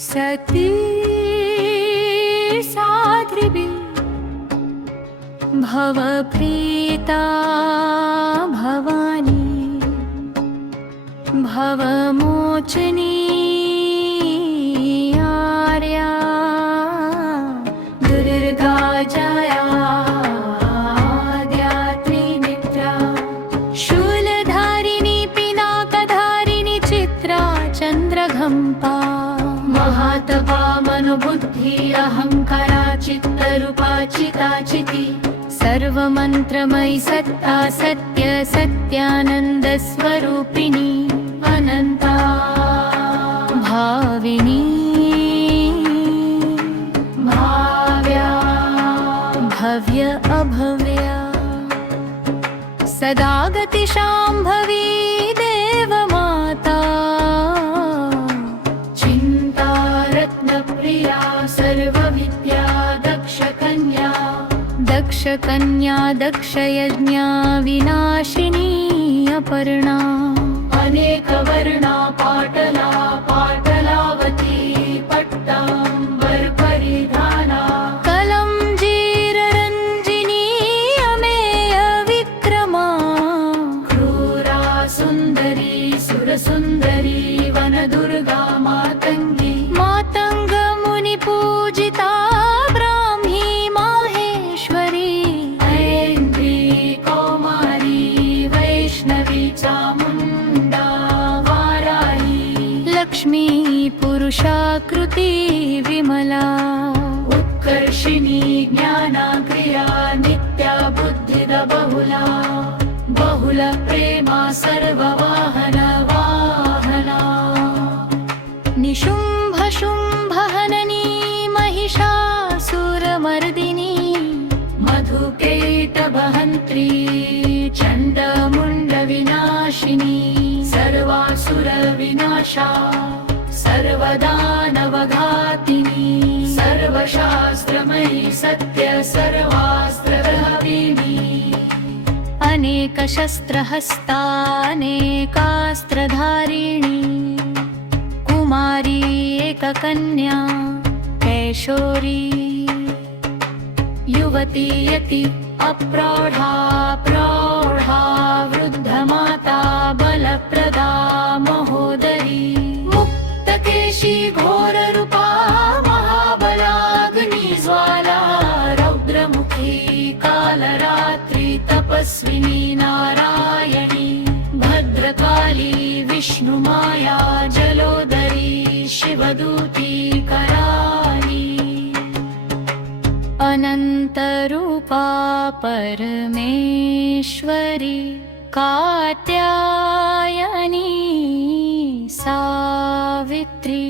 सती साध्रिभिः भवप्रीता भवानी भवमोचनी आर्या दुर्गा जया त्रिनेत्रा शूलधारिणी पिनाकधारिणी चित्रा चन्द्रघम्पा महातपा मनोबुद्धि अहंकारा चित्तरूपा चिताचिति सर्वमन्त्रमयी सत्ता सत्य सत्यानंद स्वरूपिणी अनंता भाविनी भाव्या भव्य अभव्या सदा गतिशाम्भवी देवमाता चिन्ता रत्नप्रिया सर्वविद्या दक्षकन्या दक्षकन्या दक्षयज्ञा विनाशिनी अपर्णा अनेकवर्णा पाटला पाटलावती पट्टाम्बर परिधाना कलंजीररञ्जिनी अमेय विक्रमा क्रूरा सुन्दरी सुरसुन्दरी वनदुर्गा मातङ्गी मातङ्ग मुनिपूजिता ब्राह्मी माहेश्वरी ऐन्द्री कौमारी वैष्णवी चामुण्डा वाराही लक्ष्मी पुरुषाकृति विमला उत्कर्षिणी ज्ञानाक्रिया नित्या बुद्धिदा बहुला बहुल प्रेमा सर्ववाहन वाहना निशुम्भ शुम्भ हननी महिषासुरमर्दिनी मधुकेटभहन्त्री चण्डमुण्ड विनाशिनी सर्वासुर विनाशा सर्वदानवघातिनी सर्वशास्त्रमयी सत्य सर्वास्त्रधारिणी अनेकशस्त्रहस्ता अनेकास्त्रधारिणी कुमारी एककन्या कैशोरी युवती यति अप्रौढा प्रौढा वृद्धमाता बलप्रदा महोदरी मुक्तकेशी घोररूपा महाबलाग्नि ज्वाला रौद्रमुखी कालरात्रि तपस्विनी नारायणी भद्रकाली विष्णुमाया जलोदरी शिवदूती कराली अनन्तरूपा परमेश्वरी कात्यायनी सावित्री